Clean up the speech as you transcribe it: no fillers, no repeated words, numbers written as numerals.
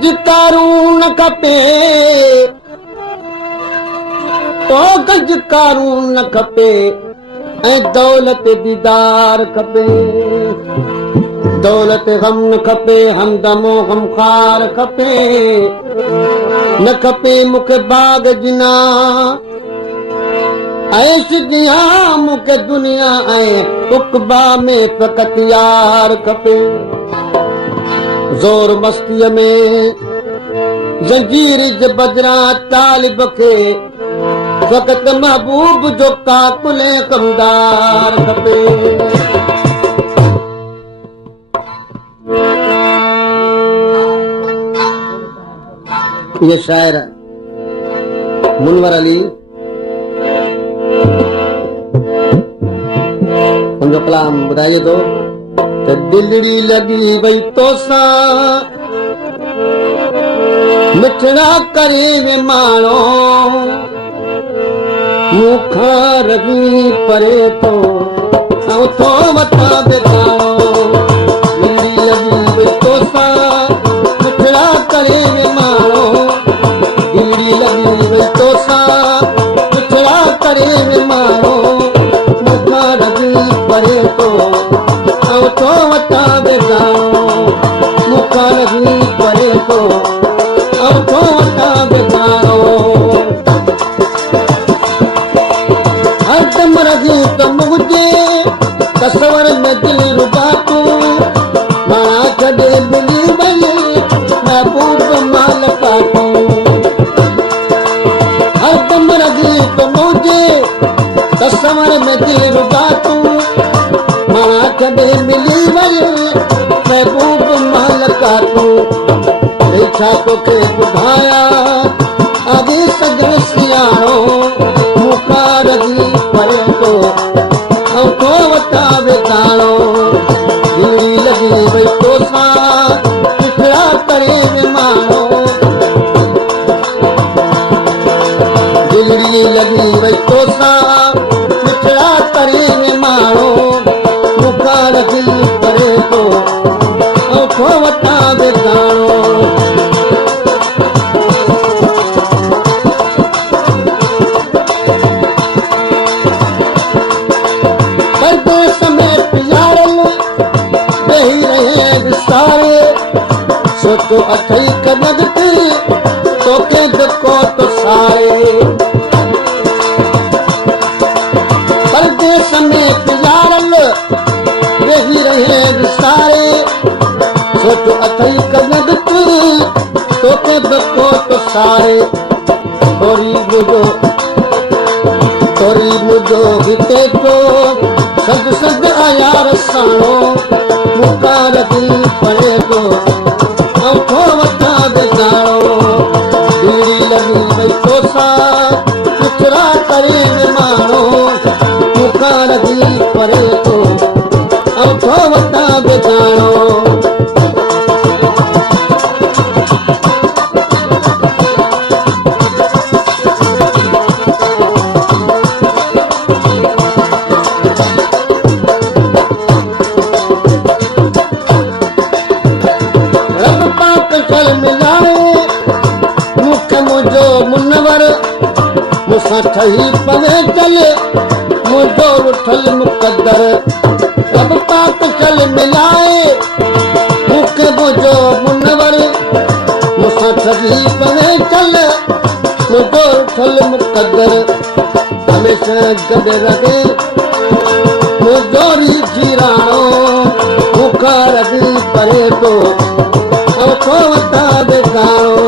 कज कारून न खपे तो कज कारून न खपे ऐं दौलत दीदार खपे दौलत गम न खपे हमदमो गमखार खपे न खपे मूंखे बाग जिना ऐश जिया मूंखे दुनिया ऐं उकबा में फ़क़त यार खपे ज़ोर मस्तीअ में ज़ंजीर जे बदिरां तालिब खे फ़क़त महबूब जो काकुल ऐं कमदार खपे ये शायर मुनवर अली उनजो कलाम ॿुधाइए थो त दिलड़ी लॻी वई तोसां मिठड़ा करे वे माण्हू मूंखां रही परे तो ऐं थो वठां बेगाणो दिलड़ी लॻी वई तोसां मिठड़ा करे वे माण्हू दिलड़ी लॻी वई तोसां मिठड़ा करे वे माण्हू मूंखां रही परे तो ऐं थो वठां बेगाणो मूंखां रही परे तो ऐं थो वठां बेगाणो हरदम रही त मुंहिंजे तस्वर में दिल रुबा तूं मां छॾे मिली वई महबूब माल पातूं हरदम रही त मुंहिंजे तस्वर में दिल रुबा तूं मां छॾे मिली वई महबूब माल पातूं छा तोखे ॿुधायां अॻे सॼो सियाणो मूंखां रही परे तो ऐं थो वठां बेगाणो दिलड़ी लॻी वई तोसां मिठड़ा करे वे माण्हू दिलड़ी लॻी वई तोसां मिठड़ा करे वे माण्हू मूंखां रही परे तो ऐं थो वठां बेगाणो सोचो अथई कनक तोखे धको तो सारे परदेस में पियारल वेही रहे विसारे सोचो अथई कनक तोखे धको तो सारे तोरी मुझो हिते तो सद सद आया रसाणो मूंखां रही परे तो ऐं थो वठां बेगाणो दिलड़ी लॻी वई तोसां मिठड़ा करे वे माण्हू मूंखां रही परे तो ऐं थो वठां बेगाणो मूंसां ठही पवे चल मुंहिंजो उथल मुक़दर रब पाक चल मिलाए मूंखे मुंहिंजो मुनवर मूंसां ठही पवे चल मुंहिंजो उथल मुक़दर हमेशह गॾु रहे मुंहिंजो जीराणो मूंखां रही परे तो ऐं थो वठां बेगाणो